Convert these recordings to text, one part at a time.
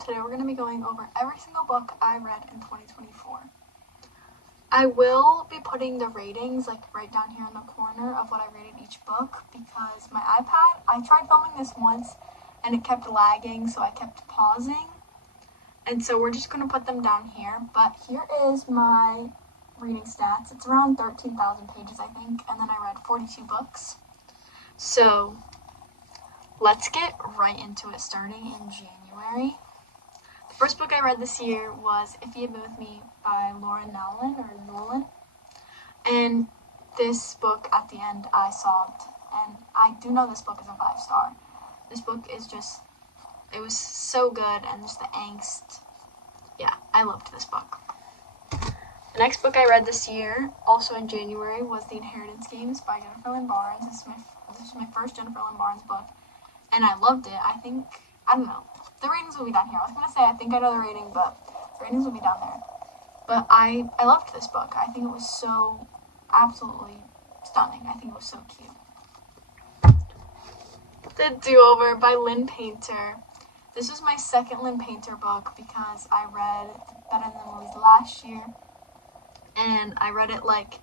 today we're going to be going over every single book I read in 2024. I will be putting the ratings like right down here in the corner of what I rated each book because my iPad, I tried filming this once and it kept lagging, so I kept pausing. And so we're just going to put them down here. But here is my reading stats. It's around 13,000 pages, I think, and then I read 42 books. So let's get right into it, starting in January. The first book I read this year was If You Had Been With Me by Laura Nolan. And this book, at the end, I sobbed. And I do know this book is a 5-star. This book is just, it was so good, and just the angst. Yeah, I loved this book. The next book I read this year, also in January, was The Inheritance Games by Jennifer Lynn Barnes. This is my first Jennifer Lynn Barnes book, and I loved it. I don't know. The ratings will be down here. I was going to say I think I know the rating, but the ratings will be down there. But I loved this book. I think it was so absolutely stunning. I think it was so cute. The Do-Over by Lynn Painter. This was my second Lynn Painter book because I read Better Than the Movies last year. And I read it like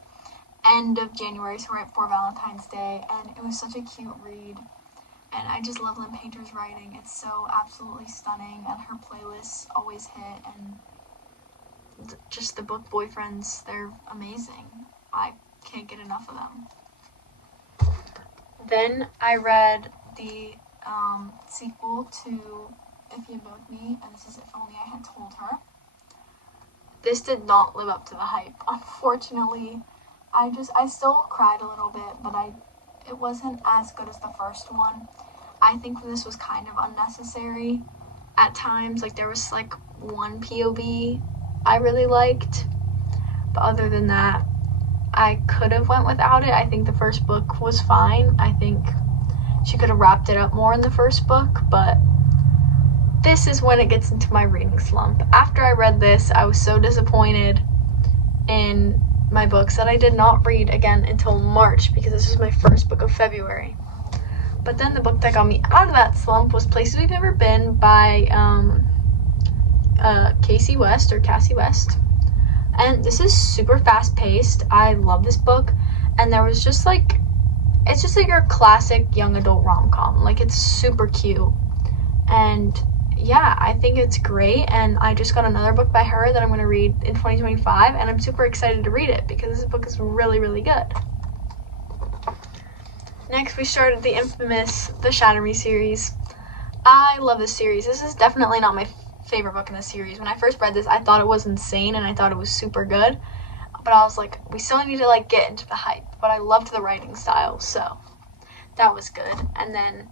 end of January, so right before Valentine's Day. And it was such a cute read. And I just love Lynn Painter's writing. It's so absolutely stunning. And her playlists always hit. And just the book boyfriends, they're amazing. I can't get enough of them. Then I read the sequel to If You Had Been With Me, and this is If Only I Had Told Her. This did not live up to the hype, unfortunately. I still cried a little bit, but it wasn't as good as the first one. I think this was kind of unnecessary at times. Like, there was like one POV I really liked, but other than that, I could have went without it. I think the first book was fine. I think she could have wrapped it up more in the first book, but this is when it gets into my reading slump. After I read this, I was so disappointed in my books that I did not read again until March because this was my first book of February. But then the book that got me out of that slump was Places We've Never Been by Cassie West. And this is super fast-paced. I love this book. And there was just like, it's just like your classic young adult rom-com. Like, it's super cute. And yeah, I think it's great. And I just got another book by her that I'm going to read in 2025. And I'm super excited to read it because this book is really, really good. Next, we started the infamous The Shatter Me series. I love this series. This is definitely not my favorite book in the series. When I first read this, I thought it was insane and I thought it was super good. But I was like, we still need to like get into the hype. But I loved the writing style, so that was good. And then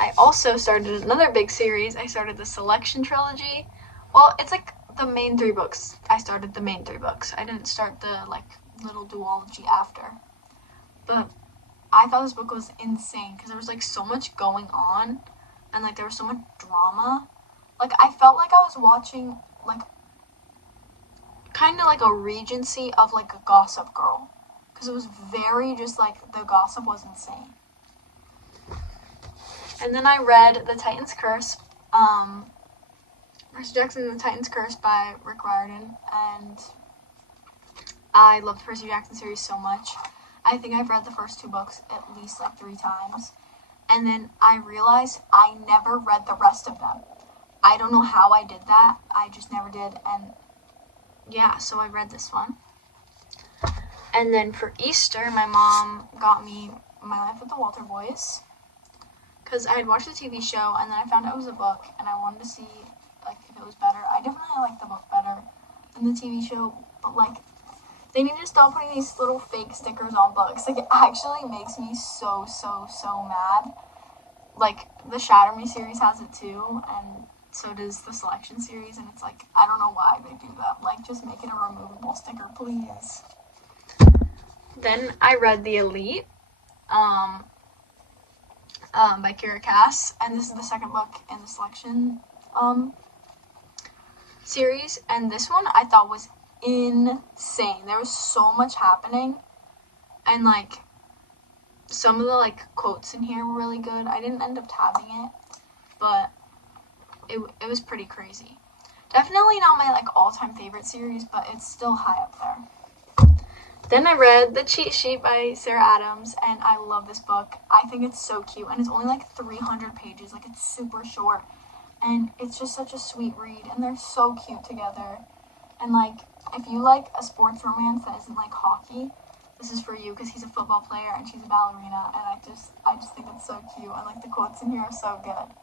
I also started another big series. I started the Selection Trilogy. Well, it's like the main 3 books. I started the main 3 books. I didn't start the like little duology after. But I thought this book was insane because there was like so much going on and like there was so much drama. Like, I felt like I was watching like kind of like a Regency of like a Gossip Girl because it was very just like the gossip was insane. And then I read The Titan's Curse, Percy Jackson and the Titan's Curse by Rick Riordan, and I love the Percy Jackson series so much. I think I've read the first 2 books at least like 3 times. And then I realized I never read the rest of them. I don't know how I did that. I just never did. And yeah, so I read this one. And then for Easter, my mom got me My Life with the Walter Boys. Because I had watched the TV show and then I found out it was a book. And I wanted to see like if it was better. I definitely liked the book better than the TV show. But like, they need to stop putting these little fake stickers on books. Like, it actually makes me so mad. Like, the Shatter Me series has it too, and so does the Selection series, and it's like, I don't know why they do that. Like, just make it a removable sticker, please. Then I read The Elite, by Kiera Cass, and this is the second book in the Selection, series, and this one I thought was insane. There was so much happening, and like some of the like quotes in here were really good. I didn't end up tabbing it, but it was pretty crazy. Definitely not my, like, all-time favorite series, but it's still high up there. Then I read The Cheat Sheet by Sarah Adams, and I love this book. I think it's so cute, and it's only, like, 300 pages. Like, it's super short, and it's just such a sweet read, and they're so cute together. And, like, if you like a sports romance that isn't, like, hockey, this is for you, because he's a football player, and she's a ballerina, and I just think it's so cute, and, like, the quotes in here are so good.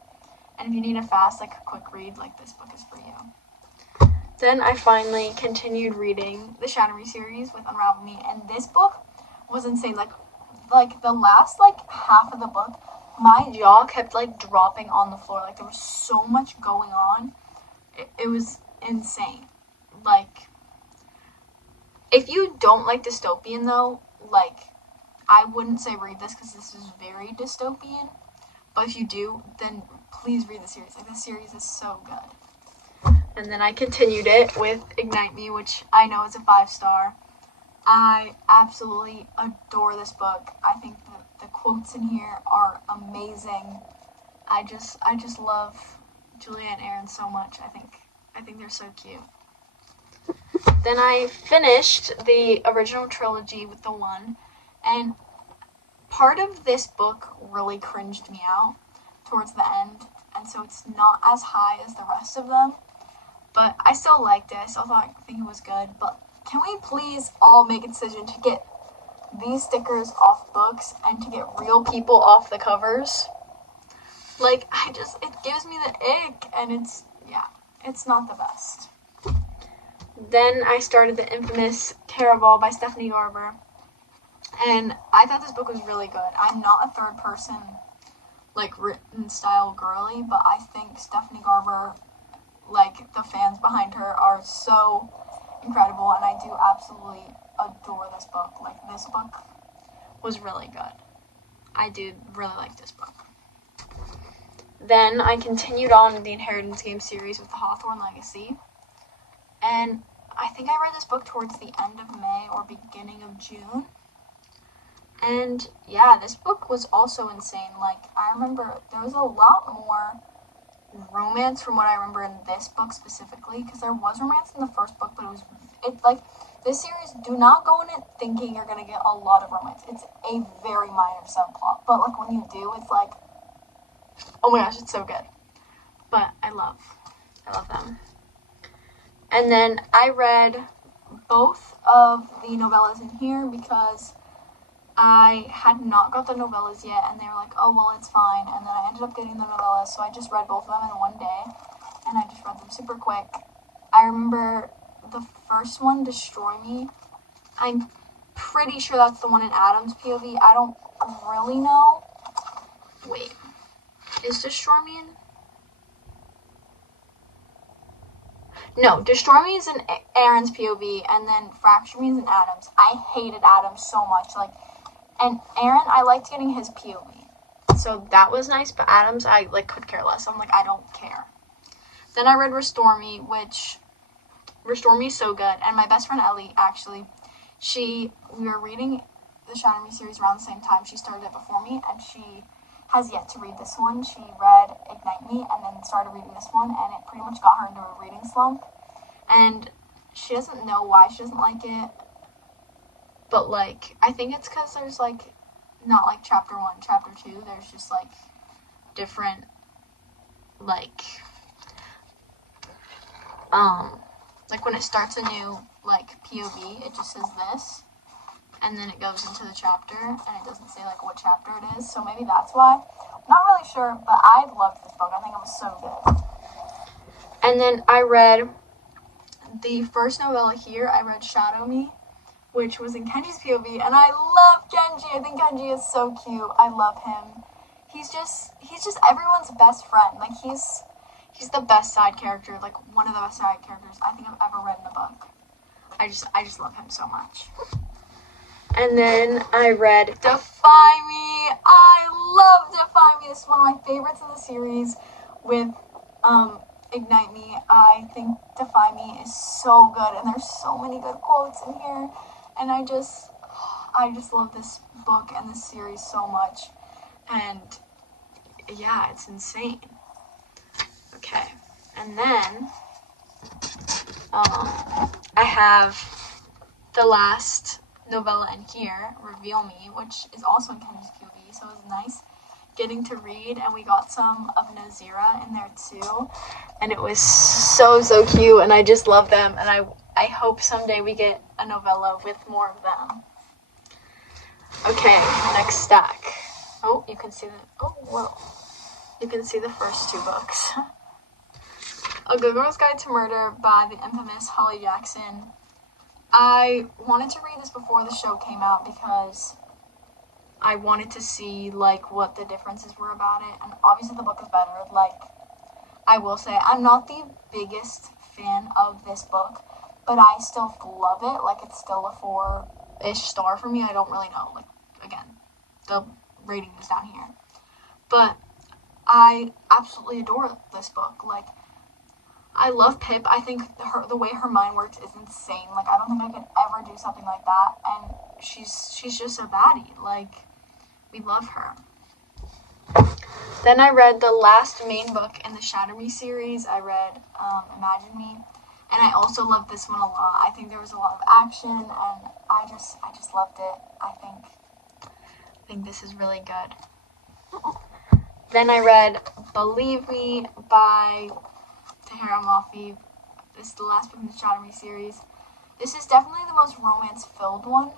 And if you need a fast, like, quick read, like, this book is for you. Then I finally continued reading the Shadowy series with Unravel Me, and this book was insane. Like the last, like, half of the book, my jaw kept, like, dropping on the floor. Like, there was so much going on. It was insane. Like, if you don't like dystopian, though, like, I wouldn't say read this, because this is very dystopian. But if you do, then please read the series. Like, this series is so good. And then I continued it with Ignite Me, which I know is a 5-star. I absolutely adore this book. I think the quotes in here are amazing. I just love Julia and Aaron so much. I think they're so cute. Then I finished the original trilogy with The One, and part of this book really cringed me out towards the end, and so it's not as high as the rest of them. But I still liked it. I still think it was good. But can we please all make a decision to get these stickers off books and to get real people off the covers? Like, it gives me the ick, and it's not the best. Then I started the infamous Caraval by Stephanie Garber, and I thought this book was really good. I'm not a third person, like, written style girly, but I think Stephanie Garber, like, the fans behind her are so incredible, and I do absolutely adore this book. Like, this book was really good. I do really like this book. Then I continued on the Inheritance Game series with the Hawthorne Legacy, and I think I read this book towards the end of May or beginning of June. And yeah, this book was also insane. Like, I remember there was a lot more romance from what I remember in this book specifically, because there was romance in the first book, but it's like, this series, do not go in it thinking you're gonna get a lot of romance. It's a very minor subplot, but, like, when you do, it's like, oh my gosh, it's so good. But I love them. And then I read both of the novellas in here because I had not got the novellas yet, and they were like, oh, well, it's fine. And then I ended up getting the novellas, so I just read both of them in one day, and I just read them super quick. I remember the first one, Destroy Me. I'm pretty sure that's the one in Adam's POV. I don't really know. Wait, is Destroy Me in? No, Destroy Me is in Aaron's POV, and then Fracture Me is in Adam's. I hated Adam's so much, like, and Aaron, I liked getting his POV, so that was nice, but Adam's, I, like, could care less. I'm like, I don't care. Then I read Restore Me, which, Restore Me is so good, and my best friend Ellie, actually, we were reading the Shadow Me series around the same time. She started it before me, and she has yet to read this one. She read Ignite Me, and then started reading this one, and it pretty much got her into a reading slump, and she doesn't know why she doesn't like it. But, like, I think it's because there's, like, not, like, chapter 1, chapter 2. There's just, like, different, like, when it starts a new, like, POV, it just says this. And then it goes into the chapter, and it doesn't say, like, what chapter it is. So maybe that's why. I'm not really sure, but I loved this book. I think it was so good. And then I read the first novella here. I read Shadow Me, which was in Kenji's POV, and I love Kenji. I think Kenji is so cute. I love him. He's just everyone's best friend. Like, he's the best side character, like, one of the best side characters I think I've ever read in a book. I just love him so much. And then I read Defy Me. I love Defy Me. This is one of my favorites in the series with Ignite Me. I think Defy Me is so good, and there's so many good quotes in here. And I just love this book and this series so much. And yeah, it's insane. Okay. And then I have the last novella in here, Reveal Me, which is also in Kendra's POV, so it was nice getting to read, and we got some of Nazira in there too, and it was so cute, and I just love them, and I hope someday we get a novella with more of them. Okay, next stack. Oh, you can see you can see the first two books. A Good Girl's Guide to Murder by the infamous Holly Jackson. I wanted to read this before the show came out because I wanted to see, like, what the differences were about it, and obviously the book is better. Like, I will say, I'm not the biggest fan of this book, but I still love it. Like, it's still a 4-ish star for me. I don't really know. Like, again, the rating is down here. But I absolutely adore this book. Like, I love Pip. I think the way her mind works is insane. Like, I don't think I could ever do something like that. And she's just a baddie. Like, we love her. Then I read the last main book in the Shatter Me series. I read Imagine Me. And I also loved this one a lot. I think there was a lot of action, and I just loved it. I think this is really good. Then I read Believe Me by Tahereh Mafi. This is the last book in the Shatter Me series. This is definitely the most romance-filled one,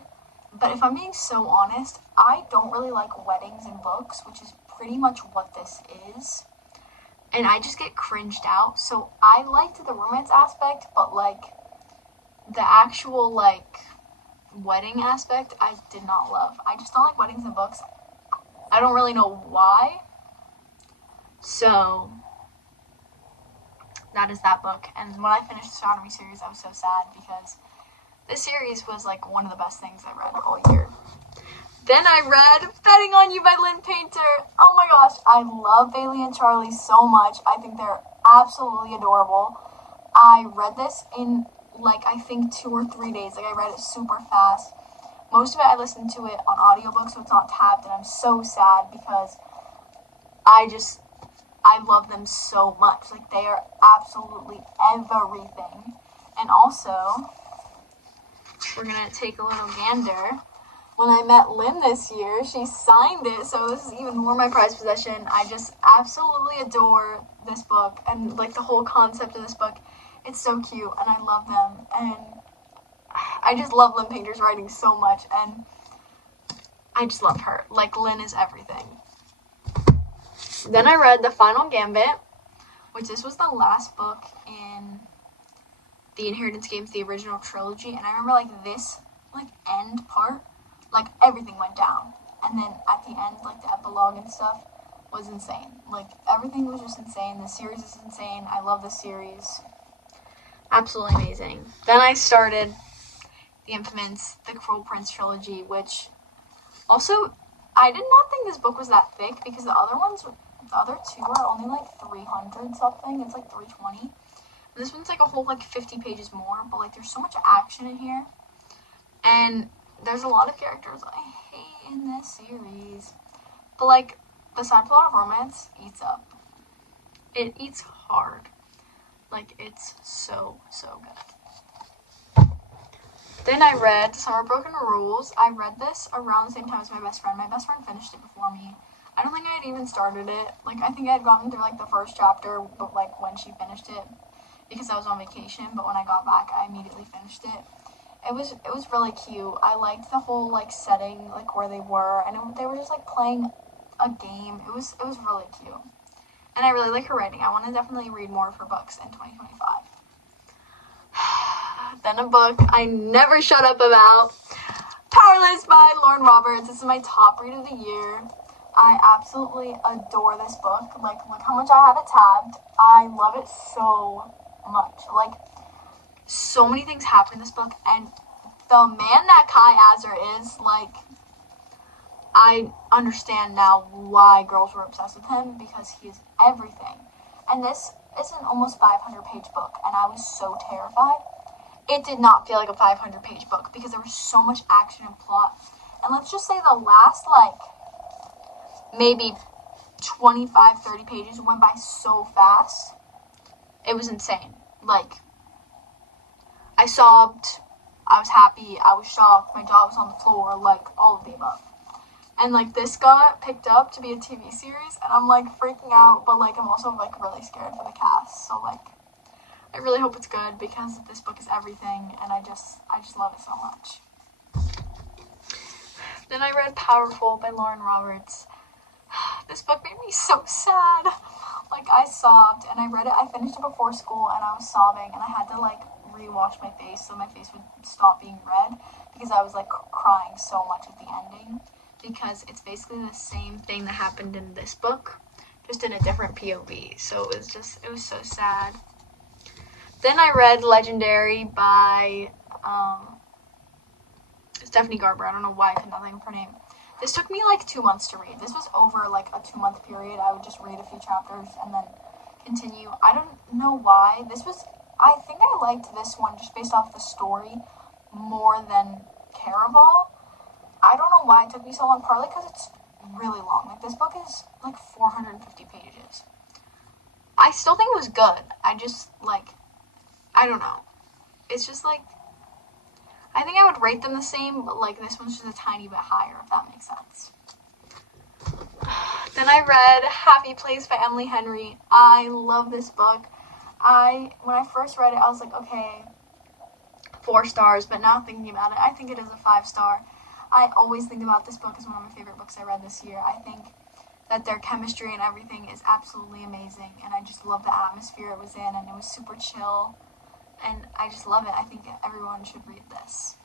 but if I'm being so honest, I don't really like weddings in books, which is pretty much what this is. And I just get cringed out, so I liked the romance aspect, but, like, the actual, like, wedding aspect, I did not love. I just don't like weddings in books. I don't really know why. So that is that book. And when I finished the Shatter Me series, I was so sad because this series was, like, one of the best things I read all year. Then I read Betting on You by Lynn Painter. Oh my gosh, I love Bailey and Charlie so much. I think they're absolutely adorable. I read this in, like, I think 2 or 3 days. Like, I read it super fast. Most of it, I listened to it on audiobook, so it's not tabbed, and I'm so sad because I love them so much. Like, they are absolutely everything. And also, we're going to take a little gander. When I met Lynn this year, she signed it, so this is even more my prized possession. I just absolutely adore this book, and, like, the whole concept of this book. It's so cute, and I love them, and I just love Lynn Painter's writing so much, and I just love her. Like, Lynn is everything. Then I read The Final Gambit, which this was the last book in the Inheritance Games, the original trilogy, and I remember, like, this, like, end part, like, everything went down, and then at the end, like, the epilogue and stuff was insane. Like, everything was just insane. The series is insane. I love the series. Absolutely amazing. Then I started the infamous The Cruel Prince trilogy, which also, I did not think this book was that thick, because the other two are only, like, 300 something. It's, like, 320. This one's, like, a whole, like, 50 pages more, but, like, there's so much action in here, and there's a lot of characters I hate in this series. But, like, the side plot of romance eats up. It eats hard. Like, it's so good. Then I read Summer Broken Rules. I read this around the same time as my best friend. My best friend finished it before me. I don't think I had even started it. Like, I think I had gotten through, like, the first chapter, but, like, when she finished it, because I was on vacation. But when I got back, I immediately finished it. It was really cute. I liked the whole, like, setting, like, where they were, and they were just, like, playing a game. It was really cute. And I really like her writing. I want to definitely read more of her books in 2025. Then a book I never shut up about. Powerless by Lauren Roberts. This is my top read of the year. I absolutely adore this book. Like, look how much I have it tabbed. I love it so much. Like, so many things happen in this book, and the man that Kai Azar is, like, I understand now why girls were obsessed with him, because he is everything. And this is an almost 500-page book, and I was so terrified. It did not feel like a 500-page book, because there was so much action and plot. And let's just say the last, like, maybe 25, 30 pages went by so fast. it was insane. Like, I sobbed, I was happy, I was shocked, my jaw was on the floor, like, all of the above. And, like, this got picked up to be a TV series, and I'm, like, freaking out, but, like, I'm also, like, really scared for the cast. So, like, I really hope it's good, because this book is everything, and I just love it so much. Then I read Powerful by Lauren Roberts. This book made me so sad. Like, I sobbed, and I read it, I finished it before school, and I was sobbing, and I had to, like, rewash my face so my face would stop being red, because I was, like, crying so much at the ending, because it's basically the same thing that happened in this book, just in a different POV, so it was so sad. Then I read Legendary by, Stephanie Garber. I don't know why I could not think of her name. This took me like 2 months to read. This was over like a 2-month period. I would just read a few chapters and then continue. I don't know why. I think I liked this one just based off the story more than Caraval. I don't know why it took me so long, partly because it's really long. Like, this book is like 450 pages. I still think it was good. I just, like, I don't know. It's just like, I think I would rate them the same, but like this one's just a tiny bit higher, if that makes sense. Then I read Happy Place by Emily Henry. I love this book. When I first read it, I was like, okay, 4 stars, but now thinking about it, I think it is a 5-star. I always think about this book as one of my favorite books I read this year. I think that their chemistry and everything is absolutely amazing, and I just love the atmosphere it was in, and it was super chill. And I just love it. I think everyone should read this.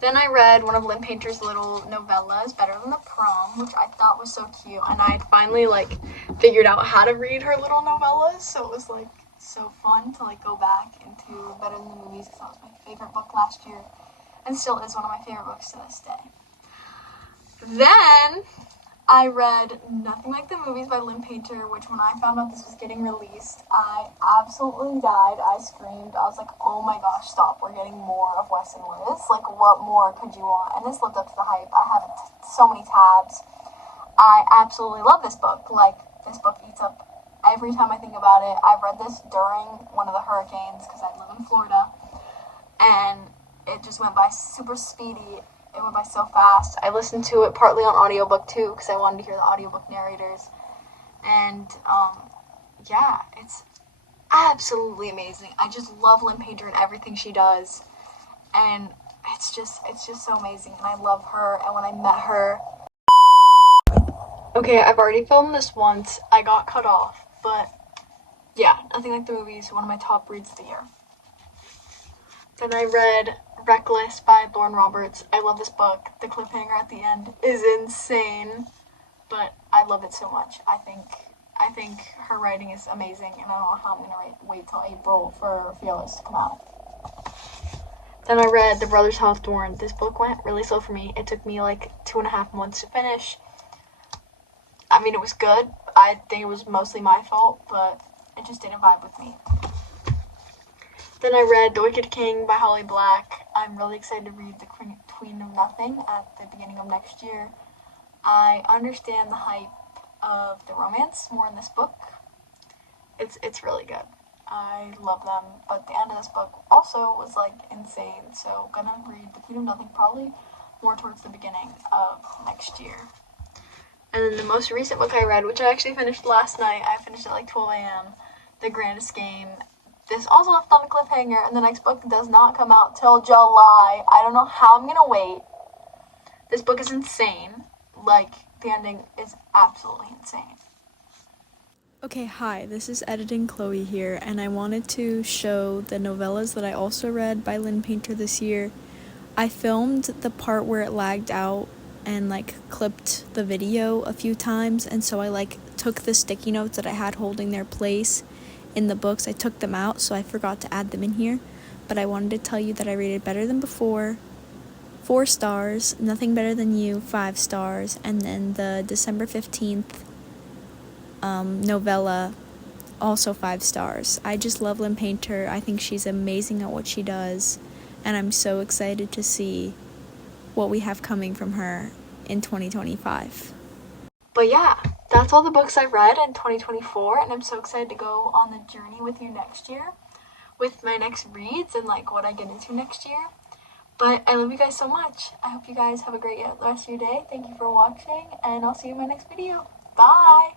Then I read one of Lynn Painter's little novellas, Better Than the Prom, which I thought was so cute. And I had finally, like, figured out how to read her little novellas. So it was, like, so fun to, like, go back into Better Than the Movies, because that was my favorite book last year. And still is one of my favorite books to this day. Then I read Nothing Like the Movies by Lynn Painter, which when I found out this was getting released, I absolutely died. I screamed. I was like, oh my gosh, stop. We're getting more of Wes and Liz. Like, what more could you want? And this lived up to the hype. I have so many tabs. I absolutely love this book. Like, this book eats up every time I think about it. I read this during one of the hurricanes because I live in Florida, and it just went by super speedy. It went by so fast. I listened to it partly on audiobook too because I wanted to hear the audiobook narrators. And yeah, it's absolutely amazing. I just love Lynn Painter and everything she does. And it's just so amazing. And I love her. And when I met her, okay, I've already filmed this once. I got cut off. But yeah, Nothing Like the Movies, one of my top reads of the year. Then I read Reckless by Lauren Roberts. I love this book. The cliffhanger at the end is insane, but I love it so much. I think her writing is amazing, and I don't know how I'm gonna wait till April for Fearless to come out. Then I read The Brothers Hawthorne. This book went really slow for me. It took me like 2.5 months to finish. I mean, it was good. I think it was mostly my fault, but it just didn't vibe with me. Then I read The Wicked King by Holly Black. I'm really excited to read The Queen of Nothing at the beginning of next year. I understand the hype of the romance more in this book. It's really good. I love them, but the end of this book also was like insane. So gonna read The Queen of Nothing probably more towards the beginning of next year. And then the most recent book I read, which I actually finished last night, I finished at like 12 a.m., The Grandest Game. This also left on a cliffhanger, and the next book does not come out till July. I don't know how I'm gonna wait. This book is insane. Like, the ending is absolutely insane. Okay, hi, this is Editing Chloe here, and I wanted to show the novellas that I also read by Lynn Painter this year. I filmed the part where it lagged out and clipped the video a few times, and so I took the sticky notes that I had holding their place in the books. I took them out, so I forgot to add them in here, but I wanted to tell you that I rated Better Than Before 4 stars, Nothing Better Than You 5 stars, and then the December 15th novella also 5 stars. I just love Lynn Painter. I think she's amazing at what she does, and I'm so excited to see what we have coming from her in 2025. But yeah, that's all the books I read in 2024, and I'm so excited to go on the journey with you next year with my next reads and like what I get into next year. But I love you guys so much. I hope you guys have a great rest of your day. Thank you for watching, and I'll see you in my next video. Bye!